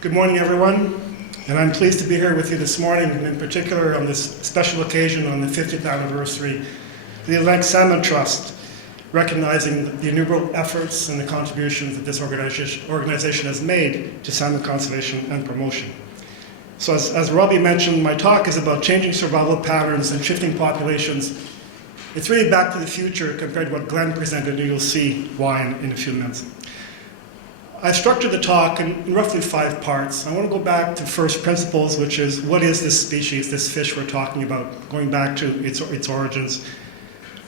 Good morning, everyone, and I'm pleased to be here with you this morning, and in particular on this special occasion on the 50th anniversary of the Atlantic Salmon Trust, recognizing the innumerable efforts and the contributions that this organization has made to salmon conservation and promotion. So as Robbie mentioned, my talk is about changing survival patterns and shifting populations. It's really back to the future compared to what Glenn presented, and you'll see why in a few minutes. I structured the talk in roughly 5 parts. I want to go back to first principles, which is what is this species, this fish we're talking about, going back to its origins.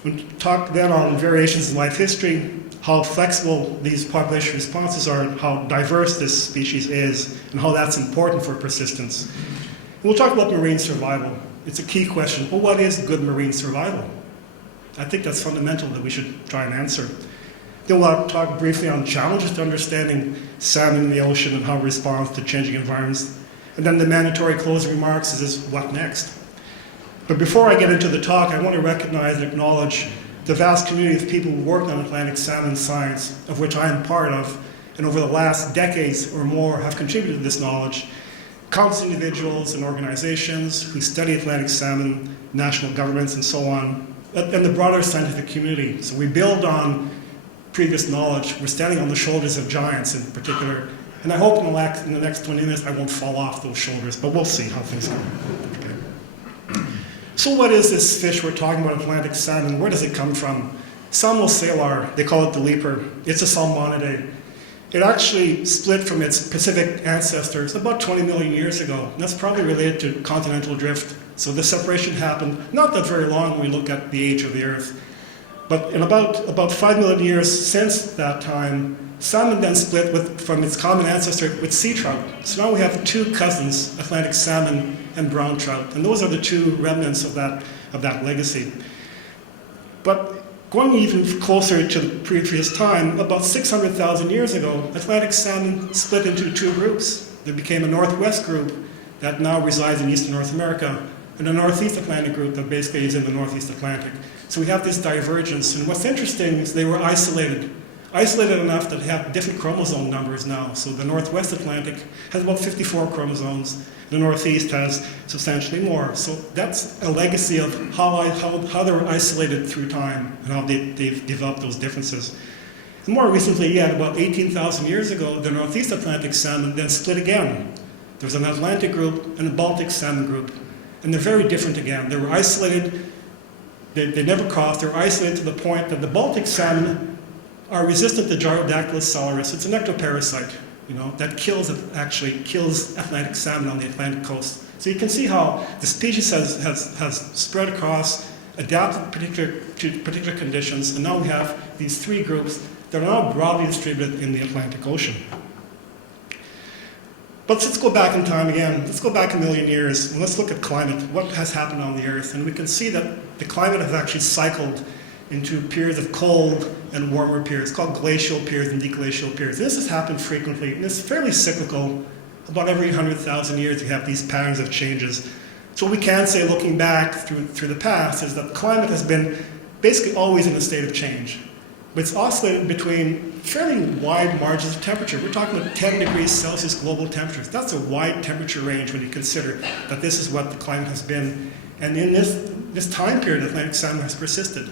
We'll talk then on variations in life history, how flexible these population responses are, and how diverse this species is, and how that's important for persistence. And we'll talk about marine survival. It's a key question. Well, what is good marine survival? I think that's fundamental that we should try and answer. Then we'll talk briefly on challenges to understanding salmon in the ocean and how it responds to changing environments. And then the mandatory closing remarks is what next? But before I get into the talk, I want to recognize and acknowledge the vast community of people who work on Atlantic salmon science, of which I am part of, and over the last decades or more have contributed to this knowledge. Countless individuals and organizations who study Atlantic salmon, national governments, and so on, and the broader scientific community. So we build on previous knowledge. We're standing on the shoulders of giants in particular. And I hope in the next 20 minutes I won't fall off those shoulders, but we'll see how things go. Okay. So what is this fish we're talking about, Atlantic salmon? Where does it come from? Salmo salar, they call it the leaper. It's a salmonidae. It actually split from its Pacific ancestors about 20 million years ago. And that's probably related to continental drift. So the separation happened not that very long when we look at the age of the Earth. But in about 5 million years since that time, salmon then split from its common ancestor with sea trout. So now we have 2 cousins, Atlantic salmon and brown trout, and those are the 2 remnants of that legacy. But going even closer to the previous time, about 600,000 years ago, Atlantic salmon split into 2 groups. There became a northwest group that now resides in eastern North America, and a northeast Atlantic group that basically is in the northeast Atlantic. So we have this divergence, and what's interesting is they were isolated enough that they have different chromosome numbers now. So the northwest Atlantic has about 54 chromosomes, the northeast has substantially more. So that's a legacy of how they were isolated through time and how they've developed those differences. And more recently, about 18,000 years ago, the northeast Atlantic salmon then split again. There's an Atlantic group and a Baltic salmon group, and they're very different again. They were isolated. They never crossed. They're isolated to the point that the Baltic salmon are resistant to Gyrodactylus salaris. It's an ectoparasite, that kills Atlantic salmon on the Atlantic coast. So you can see how the species has spread across, adapted to particular conditions, and now we have these 3 groups that are now broadly distributed in the Atlantic Ocean. But let's go back in time again. Let's go back a million years, and let's look at climate. What has happened on the Earth? And we can see that the climate has actually cycled into periods of cold and warmer periods, called glacial periods and deglacial periods. This has happened frequently, and it's fairly cyclical. About every 100,000 years, you have these patterns of changes. So what we can say, looking back through the past, is that the climate has been basically always in a state of change. But it's oscillated between fairly wide margins of temperature. We're talking about 10 degrees Celsius global temperatures. That's a wide temperature range when you consider that this is what the climate has been. And in this time period, Atlantic salmon has persisted.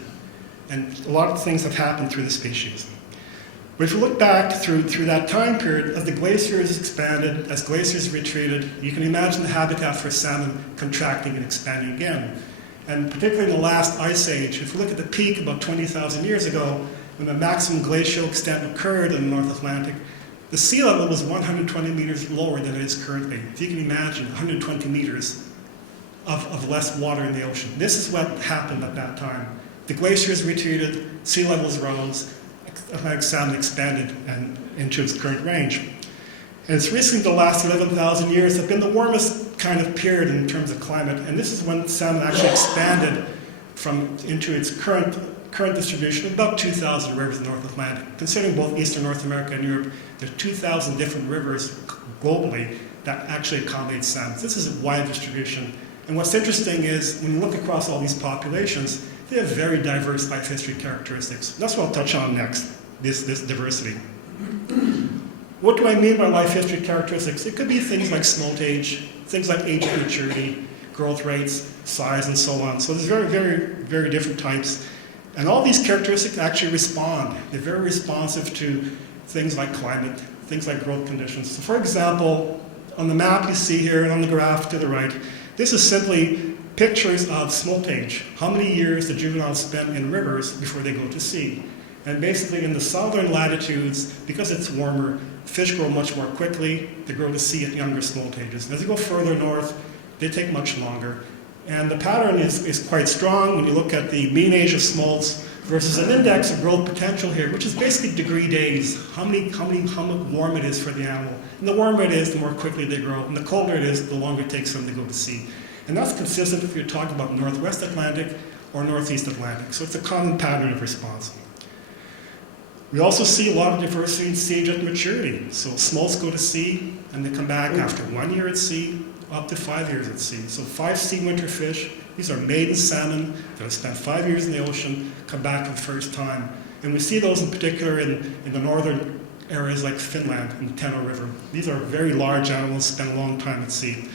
And a lot of things have happened through the species. But if you look back through that time period, as the glaciers expanded, as glaciers retreated, you can imagine the habitat for salmon contracting and expanding again. And particularly in the last ice age, if you look at the peak about 20,000 years ago, when the maximum glacial extent occurred in the North Atlantic, the sea level was 120 meters lower than it is currently. If you can imagine, 120 meters of less water in the ocean. This is what happened at that time. The glaciers retreated, sea levels rose, Atlantic salmon expanded into its current range. And it's recently, the last 11,000 years, have been the warmest kind of period in terms of climate, and this is when salmon actually expanded into its current distribution of about 2,000 rivers in the North Atlantic. Considering both eastern North America and Europe, there's 2,000 different rivers globally that actually accommodate salmon. This is a wide distribution. And what's interesting is, when you look across all these populations, they have very diverse life history characteristics. That's what I'll touch on next, this diversity. What do I mean by life history characteristics? It could be things like smolt age, things like age of maturity, growth rates, size, and so on. So there's very different types. And all these characteristics actually respond. They're very responsive to things like climate, things like growth conditions. So for example, on the map you see here and on the graph to the right, this is simply pictures of smolt age. How many years the juveniles spend in rivers before they go to sea. And basically in the southern latitudes, because it's warmer, fish grow much more quickly. They grow to sea at younger smolt ages. And as you go further north, they take much longer. And the pattern is quite strong when you look at the mean age of smolts versus an index of growth potential here, which is basically degree days, how warm it is for the animal. And the warmer it is, the more quickly they grow. And the colder it is, the longer it takes them to go to sea. And that's consistent if you're talking about Northwest Atlantic or Northeast Atlantic. So it's a common pattern of response. We also see a lot of diversity in sea age at maturity. So smolts go to sea and they come back after 1 year at sea, up to 5 years at sea. So 5 sea winter fish, these are maiden salmon that have spent 5 years in the ocean, come back for the first time. And we see those in particular in the northern areas like Finland and the Tenno River. These are very large animals, spend a long time at sea.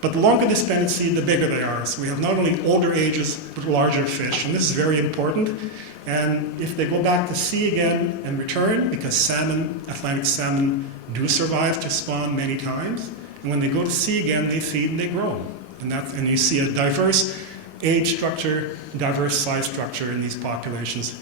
But the longer they spend at sea, the bigger they are. So we have not only older ages, but larger fish. And this is very important. And if they go back to sea again and return, because salmon, Atlantic salmon, do survive to spawn many times, and when they go to sea again, they feed and they grow. And you see a diverse age structure, diverse size structure in these populations.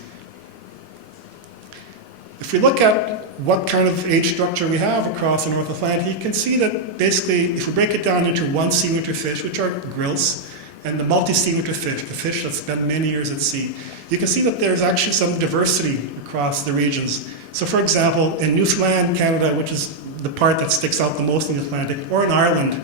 If we look at what kind of age structure we have across the North Atlantic, you can see that basically, if we break it down into one sea winter fish, which are grilse, and the multi-sea winter fish, the fish that spend many years at sea, you can see that there's actually some diversity across the regions. So for example, in Newfoundland, Canada, which is the part that sticks out the most in the Atlantic, or in Ireland,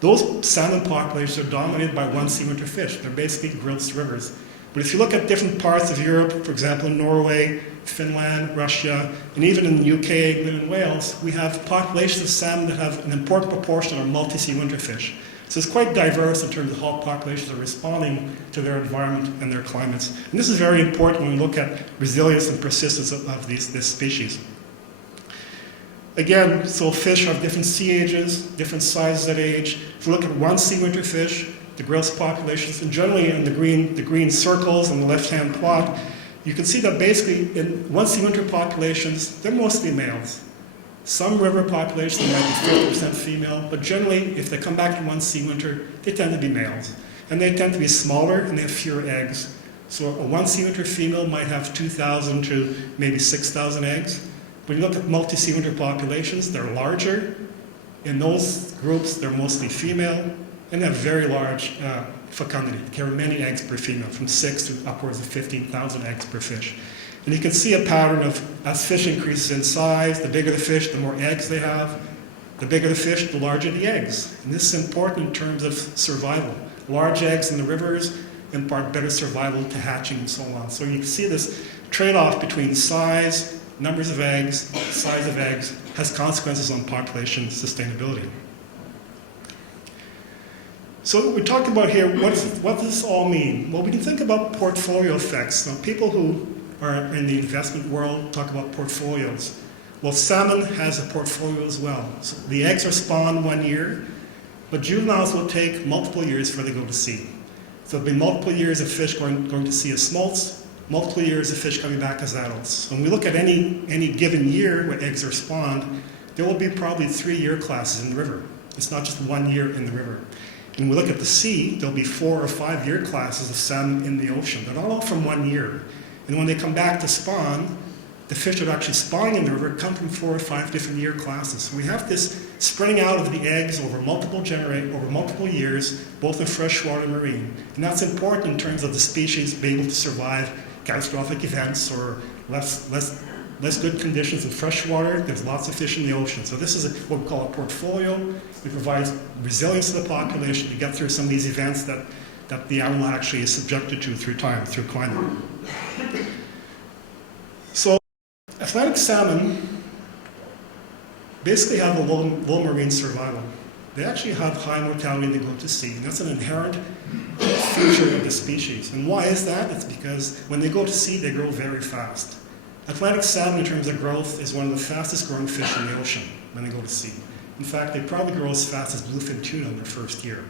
those salmon populations are dominated by one sea winter fish. They're basically grilse rivers. But if you look at different parts of Europe, for example, Norway, Finland, Russia, and even in the UK, England, and Wales, we have populations of salmon that have an important proportion that are multi-sea winter fish. So it's quite diverse in terms of how populations are responding to their environment and their climates. And this is very important when we look at resilience and persistence of this species. Again, so fish have different sea ages, different sizes at age. If you look at one sea winter fish, the grilse populations, and generally in the green circles on the left-hand plot, you can see that basically in one sea winter populations, they're mostly males. Some river populations might be 50% female, but generally, if they come back to one sea winter, they tend to be males. And they tend to be smaller and they have fewer eggs. So a one sea winter female might have 2,000 to maybe 6,000 eggs. When you look at multi-sea winter populations, they're larger. In those groups, they're mostly female, and they have very large fecundity. They carry many eggs per female, from 6 to upwards of 15,000 eggs per fish. And you can see a pattern of, as fish increases in size, the bigger the fish, the more eggs they have. The bigger the fish, the larger the eggs. And this is important in terms of survival. Large eggs in the rivers impart better survival to hatching and so on. So you can see this trade-off between size, numbers of eggs, size of eggs, has consequences on population sustainability. So we talked about here, what does this all mean? Well, we can think about portfolio effects. Now, people who are in the investment world talk about portfolios. Well, salmon has a portfolio as well. So the eggs are spawned 1 year, but juveniles will take multiple years before they go to sea. So there'll be multiple years of fish going to sea as smolts, multiple years of fish coming back as adults. So when we look at any given year where eggs are spawned, there will be probably 3-year classes in the river. It's not just 1 year in the river. And when we look at the sea, there'll be 4 or 5 year classes of salmon in the ocean. They're not all from 1 year. And when they come back to spawn, the fish that are actually spawning in the river come from 4 or 5 different year classes. So we have this spreading out of the eggs over multiple years, both in freshwater and marine. And that's important in terms of the species being able to survive catastrophic events or less good conditions in freshwater. There's lots of fish in the ocean. So this is what we call a portfolio. It provides resilience to the population to get through some of these events that the animal actually is subjected to through time, through climate. So Atlantic salmon basically have a low marine survival. They actually have high mortality when they go to sea, and that's an inherent feature of the species. And why is that? It's because when they go to sea, they grow very fast. Atlantic salmon, in terms of growth, is one of the fastest growing fish in the ocean when they go to sea. In fact, they probably grow as fast as bluefin tuna in their first year.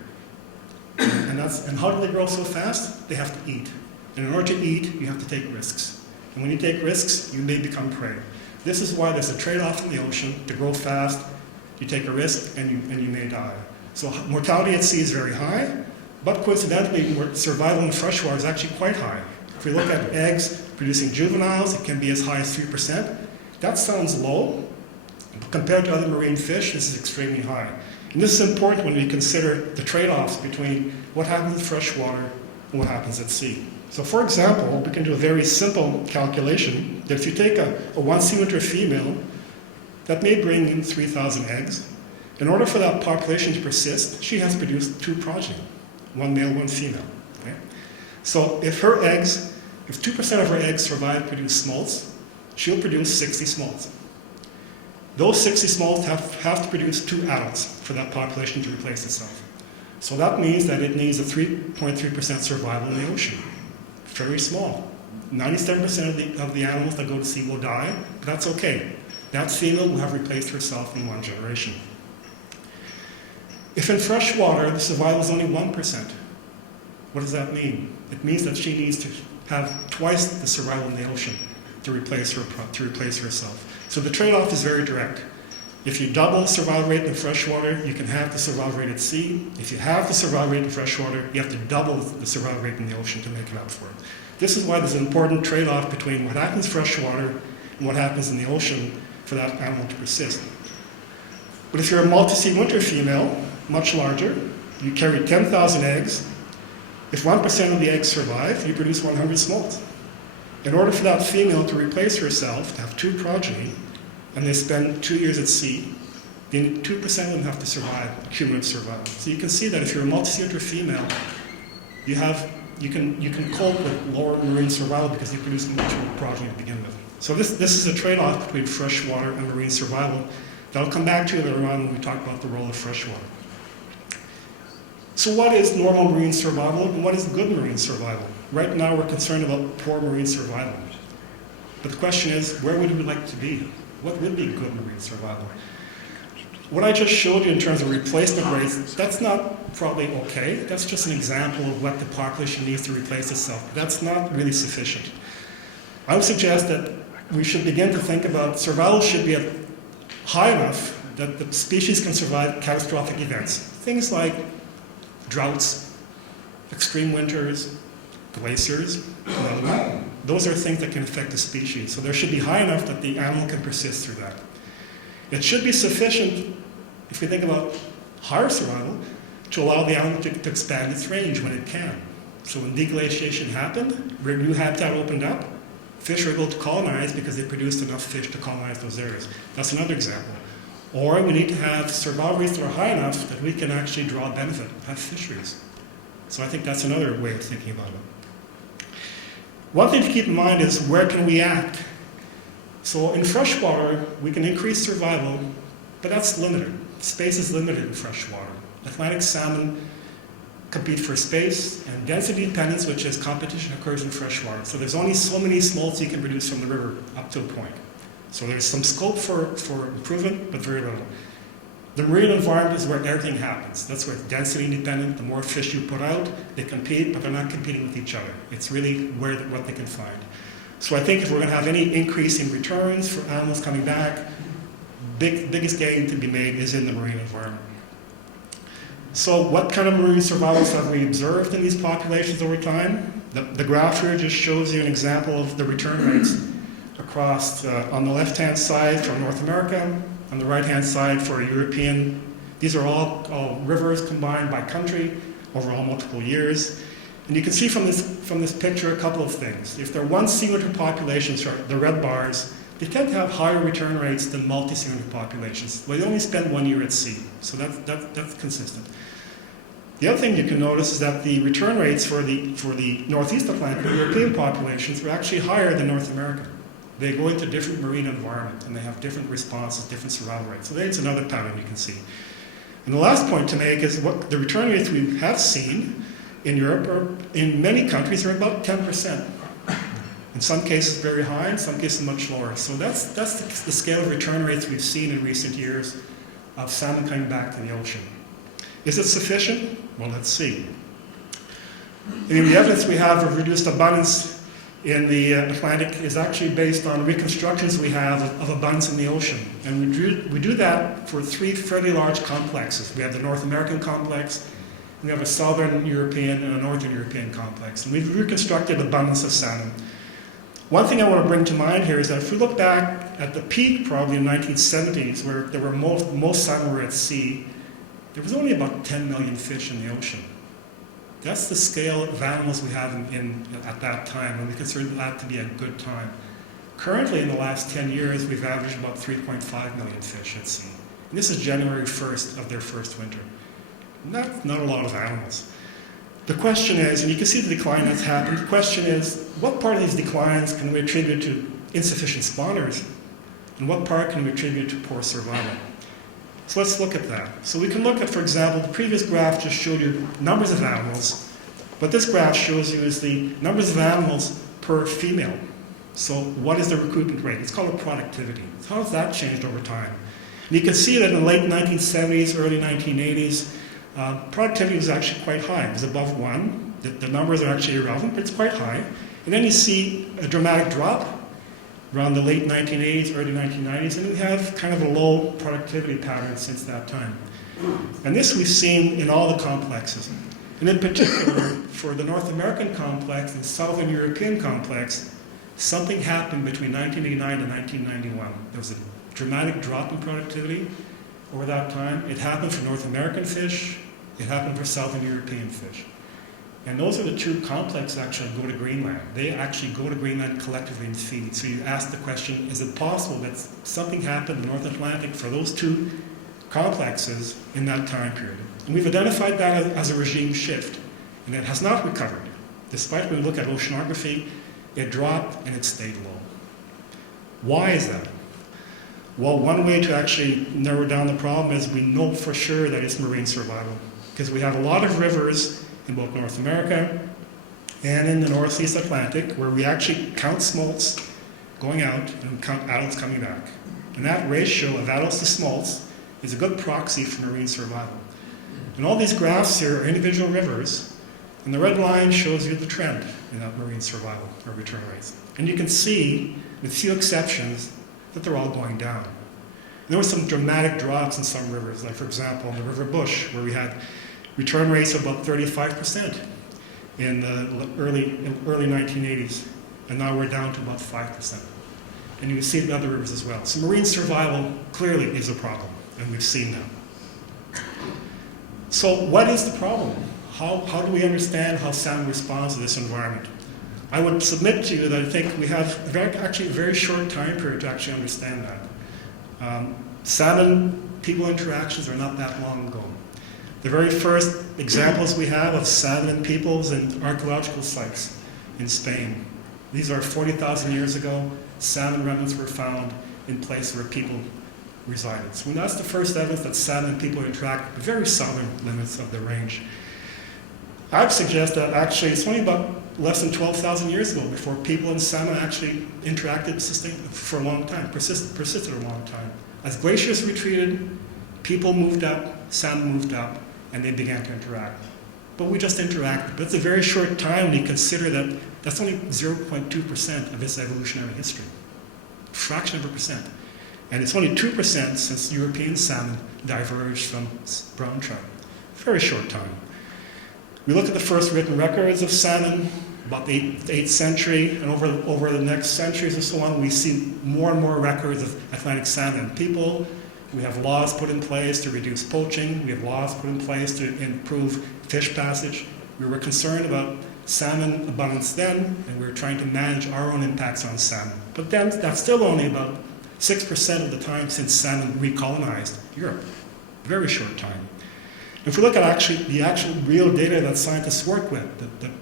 And how do they grow so fast? They have to eat. And in order to eat, you have to take risks. And when you take risks, you may become prey. This is why there's a trade-off in the ocean. To grow fast, you take a risk and you may die. So mortality at sea is very high, but coincidentally, survival in freshwater is actually quite high. If we look at eggs producing juveniles, it can be as high as 3%. That sounds low. Compared to other marine fish, this is extremely high. And this is important when we consider the trade-offs between what happens in freshwater and what happens at sea. So for example, we can do a very simple calculation that if you take a 1 sea winter female that may bring in 3,000 eggs, in order for that population to persist, she has to produce 2 progeny, 1 male, 1 female. Okay? So if 2% of her eggs survive to produce smolts, she'll produce 60 smolts. Those 60 smolts have to produce 2 adults for that population to replace itself. So that means that it needs a 3.3% survival in the ocean. Very small. 97% of the animals that go to sea will die, but that's okay. That female will have replaced herself in 1 generation. If in freshwater the survival is only 1%, what does that mean? It means that she needs to have twice the survival in the ocean to replace herself. So the trade-off is very direct. If you double the survival rate in freshwater, you can have the survival rate at sea. If you have the survival rate in freshwater, you have to double the survival rate in the ocean to make it up for it. This is why there's an important trade-off between what happens in freshwater and what happens in the ocean for that animal to persist. But if you're a multi-sea winter female, much larger, you carry 10,000 eggs. If 1% of the eggs survive, you produce 100 smolts. In order for that female to replace herself, to have 2 progeny, and they spend 2 years at sea, then 2% of them have to survive, cumulative survival. So you can see that if you're a multi-sea winter female, you can cope with lower marine survival because you produce much more progeny to begin with. So this is a trade-off between freshwater and marine survival that I'll come back to later on when we talk about the role of freshwater. So what is normal marine survival and what is good marine survival? Right now we're concerned about poor marine survival. But the question is, where would we like to be? What would be good marine survival? What I just showed you in terms of replacement rates, that's not probably okay. That's just an example of what the population needs to replace itself. That's not really sufficient. I would suggest that we should begin to think about survival should be high enough that the species can survive catastrophic events. Things like droughts, extreme winters, glaciers, those are things that can affect the species. So there should be high enough that the animal can persist through that. It should be sufficient, if we think about higher survival, to allow the animal to expand its range when it can. So when deglaciation happened, where new habitat opened up, fish were able to colonize because they produced enough fish to colonize those areas. That's another example. Or we need to have survival rates that are high enough that we can actually draw benefit, have fisheries. So I think that's another way of thinking about it. One thing to keep in mind is where can we act? So in freshwater, we can increase survival, but that's limited. Space is limited in freshwater. Atlantic salmon compete for space and density dependence, which is competition occurs in freshwater. So there's only so many smolts you can produce from the river up to a point. So there's some scope for improvement, but very little. The marine environment is where everything happens. That's where it's density independent. The more fish you put out, they compete, but they're not competing with each other. It's really what they can find. So I think if we're going to have any increase in returns for animals coming back, biggest gain to be made is in the marine environment. So what kind of marine survivals have we observed in these populations over time? The graph here just shows you an example of the return rates across, on the left-hand side for North America, on the right-hand side for European. These are all rivers combined by country over all multiple years. And you can see from this picture a couple of things. If they're one sea winter populations, the red bars, they tend to have higher return rates than multi-sea winter populations. Well, they only spend 1 year at sea, so that's consistent. The other thing you can notice is that the return rates for the Northeast Atlantic European populations are actually higher than North America. They go into different marine environment and they have different responses, different survival rates. So there's another pattern you can see. And the last point to make is what the return rates we have seen in Europe or in many countries are about 10%. In some cases very high, in some cases much lower. So that's the scale of return rates we've seen in recent years of salmon coming back to the ocean. Is it sufficient? Well, let's see. The evidence we have of reduced abundance in the Atlantic is actually based on reconstructions we have of abundance in the ocean. And we do that for three fairly large complexes. We have the North American complex, we have a Southern European and a Northern European complex. And we've reconstructed abundance of salmon. One thing I want to bring to mind here is that if we look back at the peak, probably in the 1970s, where there were most salmon were at sea, there was only about 10 million fish in the ocean. That's the scale of animals we have at that time, and we consider that to be a good time. Currently, in the last 10 years, we've averaged about 3.5 million fish at sea. And this is January 1st of their first winter. Not a lot of animals. The question is, and you can see the decline that's happened, the question is, what part of these declines can we attribute to insufficient spawners? And what part can we attribute to poor survival? So let's look at that. So we can look at, for example, the previous graph just showed you numbers of animals. What this graph shows you is the numbers of animals per female. So what is the recruitment rate? It's called a productivity. So how has that changed over time? And you can see that in the late 1970s, early 1980s, productivity was actually quite high. It was above 1. The numbers are actually irrelevant, but it's quite high. And then you see a dramatic drop around the late 1980s, early 1990s, and we have kind of a low productivity pattern since that time. And this we've seen in all the complexes. And in particular, for the North American complex and Southern European complex, something happened between 1989 and 1991. There was a dramatic drop in productivity over that time. It happened for North American fish, it happened for Southern European fish. And those are the two complexes that actually go to Greenland. They actually go to Greenland collectively and feed. So you ask the question, is it possible that something happened in the North Atlantic for those two complexes in that time period? And we've identified that as a regime shift. And it has not recovered. Despite when we look at oceanography, it dropped and it stayed low. Why is that? Well, one way to actually narrow down the problem is we know for sure that it's marine survival. Because we have a lot of rivers in both North America and in the Northeast Atlantic, where we actually count smolts going out and count adults coming back. And that ratio of adults to smolts is a good proxy for marine survival. And all these graphs here are individual rivers, and the red line shows you the trend in that marine survival or return rates. And you can see, with few exceptions, that they're all going down. And there were some dramatic drops in some rivers, like for example, in the River Bush, where we had return rates of about 35% in the early 1980s, and now we're down to about 5%. And you can see it in other rivers as well. So marine survival clearly is a problem, and we've seen that. So what is the problem? How do we understand how salmon responds to this environment? I would submit to you that I think we have actually a very short time period to actually understand that. Salmon-people interactions are not that long ago. The very first examples we have of salmon and peoples in archaeological sites in Spain. These are 40,000 years ago. Salmon remnants were found in places where people resided. So that's the first evidence that salmon and people interact at the very southern limits of the range. I would suggest that actually it's only about less than 12,000 years ago before people and salmon actually interacted for a long time, persisted a long time. As glaciers retreated, people moved up, salmon moved up, and they began to interact. But we just interacted. But it's a very short time when you consider that that's only 0.2% of its evolutionary history. A fraction of a percent. And it's only 2% since European salmon diverged from brown trout. Very short time. We look at the first written records of salmon, about the 8th century, and over the next centuries and so on, we see more and more records of Atlantic salmon. People, we have laws put in place to reduce poaching. We have laws put in place to improve fish passage. We were concerned about salmon abundance then, and we were trying to manage our own impacts on salmon. But then that's still only about 6% of the time since salmon recolonized Europe. Very short time. If we look at the actual real data that scientists work with,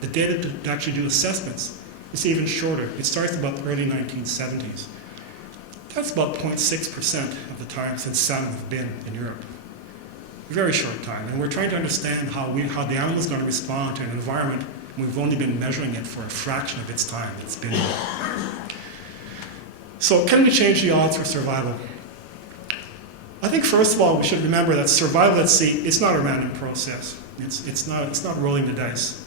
the data to actually do assessments, it's even shorter. It starts about the early 1970s. That's about 0.6% of the time since salmon have been in Europe. Very short time. And we're trying to understand how the animal is going to respond to an environment We've only been measuring it for a fraction of its time it's been here. So can we change the odds for survival? I think first of all we should remember that survival at sea is not a random process. It's not rolling the dice.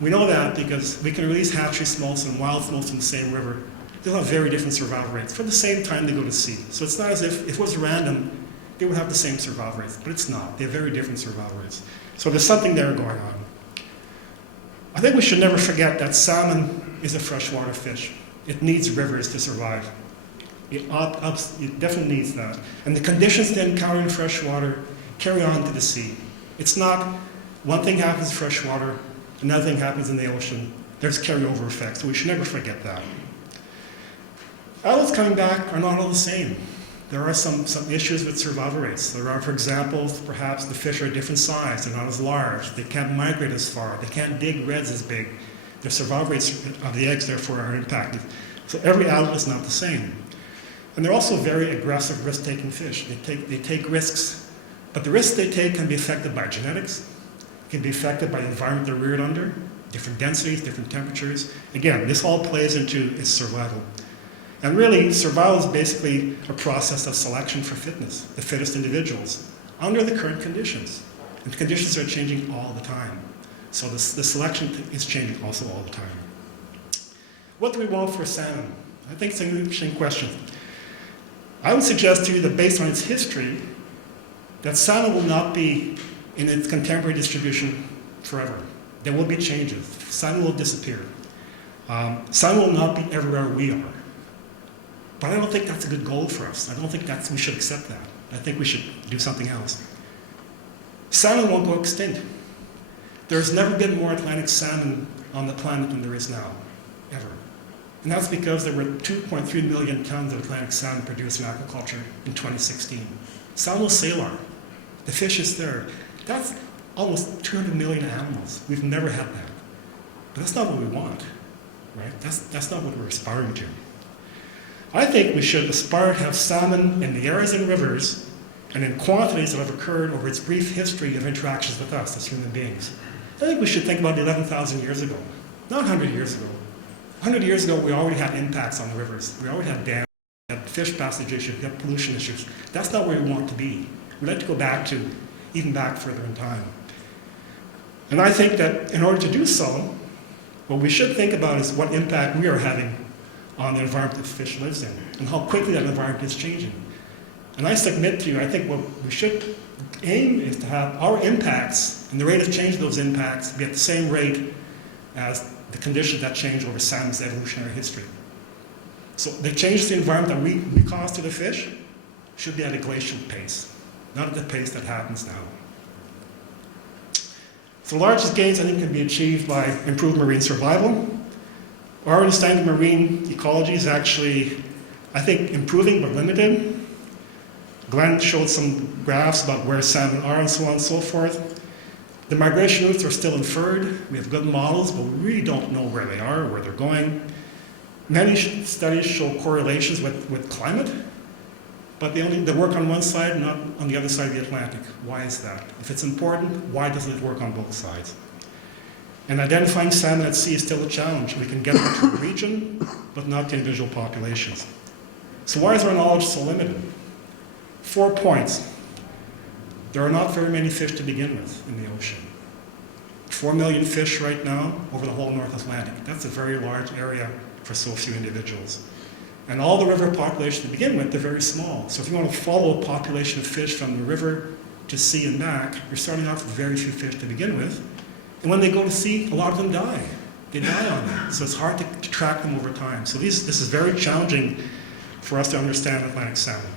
We know that because we can release hatchery smolts and wild smolts in the same river. They'll have very different survival rates for the same time they go to sea. So it's not as if it was random, they would have the same survival rates, but it's not. They have very different survival rates. So there's something there going on. I think we should never forget that salmon is a freshwater fish. It needs rivers to survive. It definitely needs that. And the conditions they encounter in freshwater carry on to the sea. It's not one thing happens in freshwater, another thing happens in the ocean. There's carryover effects, so we should never forget that. Adults coming back are not all the same. There are some issues with survival rates. There are, for example, perhaps the fish are a different size. They're not as large. They can't migrate as far. They can't dig redds as big. Their survival rates of the eggs, therefore, are impacted. So every adult is not the same. And they're also very aggressive, risk-taking fish. They take risks. But the risks they take can be affected by genetics, can be affected by the environment they're reared under, different densities, different temperatures. Again, this all plays into its survival. And really, survival is basically a process of selection for fitness, the fittest individuals, under the current conditions. And the conditions are changing all the time. So the selection is changing also all the time. What do we want for salmon? I think it's an interesting question. I would suggest to you that based on its history, that salmon will not be in its contemporary distribution forever. There will be changes. Salmon will disappear. Salmon will not be everywhere we are. But I don't think that's a good goal for us. I don't think we should accept that. I think we should do something else. Salmon won't go extinct. There's never been more Atlantic salmon on the planet than there is now, ever. And that's because there were 2.3 million tons of Atlantic salmon produced in aquaculture in 2016. Salmon will salar. The fish is there. That's almost 200 million animals. We've never had that. But that's not what we want, right? That's not what we're aspiring to. I think we should aspire to have salmon in the areas and rivers and in quantities that have occurred over its brief history of interactions with us as human beings. I think we should think about 11,000 years ago, not 100 years ago. 100 years ago, we already had impacts on the rivers. We already had dams, we had fish passage issues, we had pollution issues. That's not where we want to be. We'd like to go back to, even back further in time. And I think that in order to do so, what we should think about is what impact we are having on the environment that the fish lives in, and how quickly that environment is changing. And I submit to you, I think what we should aim is to have our impacts and the rate of change of those impacts be at the same rate as the conditions that change over salmon's evolutionary history. So the changes in the environment that we cause to the fish should be at a glacial pace, not at the pace that happens now. So the largest gains, I think, can be achieved by improved marine survival. Our understanding of marine ecology is actually, I think, improving but limited. Glenn showed some graphs about where salmon are and so on and so forth. The migration routes are still inferred. We have good models, but we really don't know where they are, where they're going. Many studies show correlations with climate, but they work on one side, not on the other side of the Atlantic. Why is that? If it's important, why doesn't it work on both sides? And identifying salmon at sea is still a challenge. We can get them to the region, but not to individual populations. So why is our knowledge so limited? 4 points. There are not very many fish to begin with in the ocean. 4 million fish right now over the whole North Atlantic. That's a very large area for so few individuals. And all the river population to begin with, they're very small. So if you want to follow a population of fish from the river to sea and back, you're starting off with very few fish to begin with. And when they go to sea, a lot of them die. They die on them. So it's hard to track them over time. So this is very challenging for us to understand Atlantic salmon.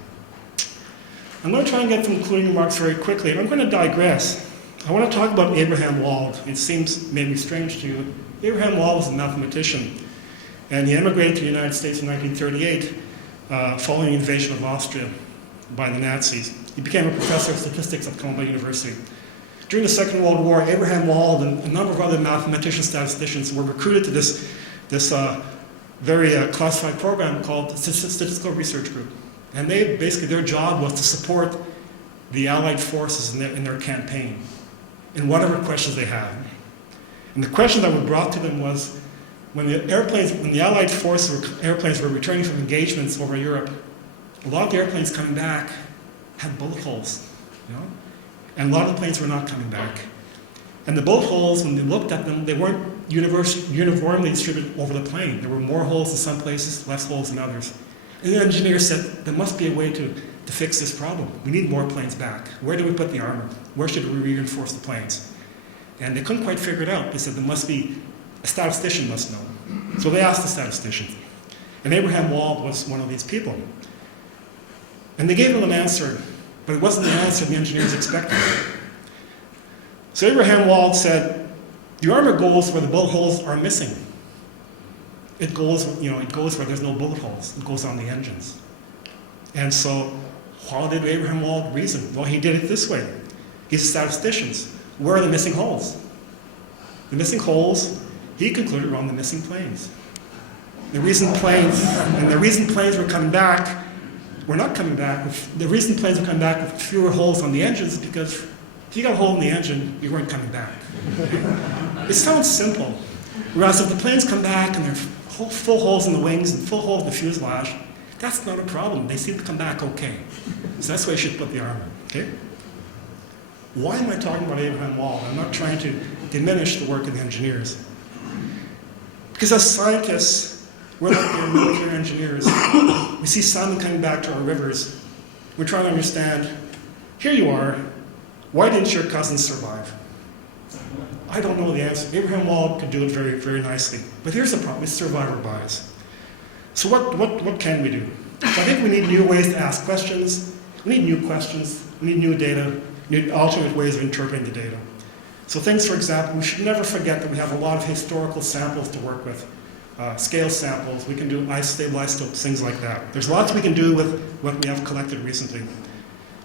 I'm going to try and get some concluding remarks very quickly, and I'm going to digress. I want to talk about Abraham Wald. It seems maybe strange to you. Abraham Wald was a mathematician, and he emigrated to the United States in 1938 following the invasion of Austria by the Nazis. He became a professor of statistics at Columbia University. During the Second World War, Abraham Wald and a number of other mathematician statisticians were recruited to this very classified program called the Statistical Research Group. And basically their job was to support the Allied forces in their campaign in whatever questions they had. And the question that was brought to them was, when the Allied airplanes were returning from engagements over Europe, a lot of the airplanes coming back had bullet holes, and a lot of the planes were not coming back. And the bullet holes, when they looked at them, they weren't uniformly distributed over the plane. There were more holes in some places, less holes in others. And the engineer said, there must be a way to fix this problem. We need more planes back. Where do we put the armor? Where should we reinforce the planes? And they couldn't quite figure it out. They said, a statistician must know. So they asked the statistician. And Abraham Wald was one of these people. And they gave him an answer, but it wasn't the answer the engineers expected. So Abraham Wald said, the armor goes where the bullet holes are missing. It goes where there's no bullet holes. It goes on the engines. And so, how did Abraham Wald reason? Well, he did it this way. He's a statistician. Where are the missing holes? The missing holes, he concluded, were on the missing planes. The reason planes were coming back, the reason planes were coming back with fewer holes on the engines is because if you got a hole in the engine, you weren't coming back. It sounds simple. Whereas if the planes come back and they're full holes in the wings and full holes in the fuselage, that's not a problem. They seem to come back okay. So that's why you should put the armor. Okay? Why am I talking about Abraham Wald? I'm not trying to diminish the work of the engineers. Because as scientists, we're like the military engineers. We see salmon coming back to our rivers. We're trying to understand, here you are, why didn't your cousins survive? I don't know the answer. Abraham Wald could do it very, very nicely. But here's the problem, it's survivor bias. So what can we do? So I think we need new ways to ask questions. We need new questions. We need new data. We need alternate ways of interpreting the data. So things, for example, we should never forget that we have a lot of historical samples to work with. Scale samples, we can do stable isotopes, things like that. There's lots we can do with what we have collected recently.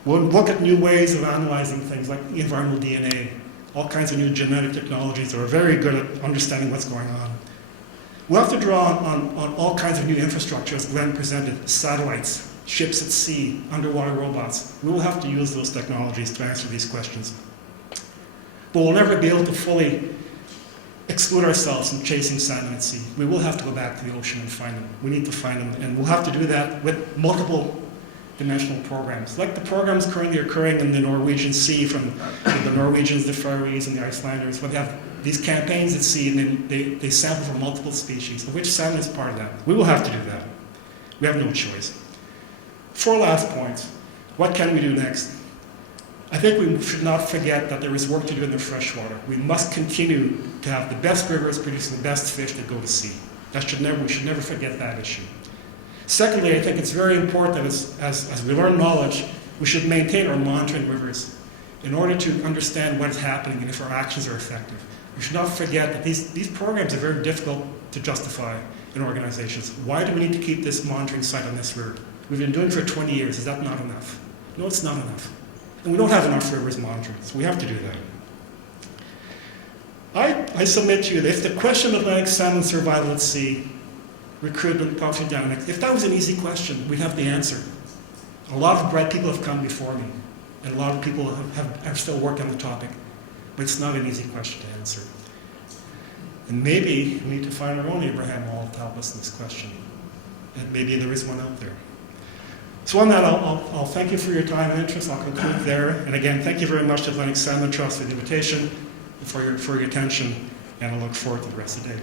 We'll look at new ways of analyzing things like environmental DNA, all kinds of new genetic technologies that are very good at understanding what's going on. We'll have to draw on all kinds of new infrastructure, as Glenn presented, satellites, ships at sea, underwater robots. We will have to use those technologies to answer these questions. But we'll never be able to fully exclude ourselves from chasing salmon at sea. We will have to go back to the ocean and find them. We need to find them, and we'll have to do that with multiple dimensional programs, like the programs currently occurring in the Norwegian Sea from the Norwegians, the Fisheries, and the Icelanders. Where they have these campaigns at sea, and they sample from multiple species, of which salmon is part of that. We will have to do that. We have no choice. 4 last points. What can we do next? I think we should not forget that there is work to do in the freshwater. We must continue to have the best rivers producing the best fish that go to sea. We should never forget that issue. Secondly, I think it's very important that as we learn knowledge, we should maintain our monitoring rivers in order to understand what is happening and if our actions are effective. We should not forget that these programs are very difficult to justify in organizations. Why do we need to keep this monitoring site on this river? We've been doing it for 20 years. Is that not enough? No, it's not enough. And we don't have enough rivers monitored, so we have to do that. I submit to you that if the question of Atlantic salmon survival at sea, recruitment, population dynamics, if that was an easy question, we'd have the answer. A lot of bright people have come before me, and a lot of people have still worked on the topic, but it's not an easy question to answer. And maybe we need to find our own Abraham Wald to help us in this question. And maybe there is one out there. So on that, I'll thank you for your time and interest. I'll conclude there. And again, thank you very much to Atlantic Salmon Trust for the invitation, for your attention, and I look forward to the rest of the day.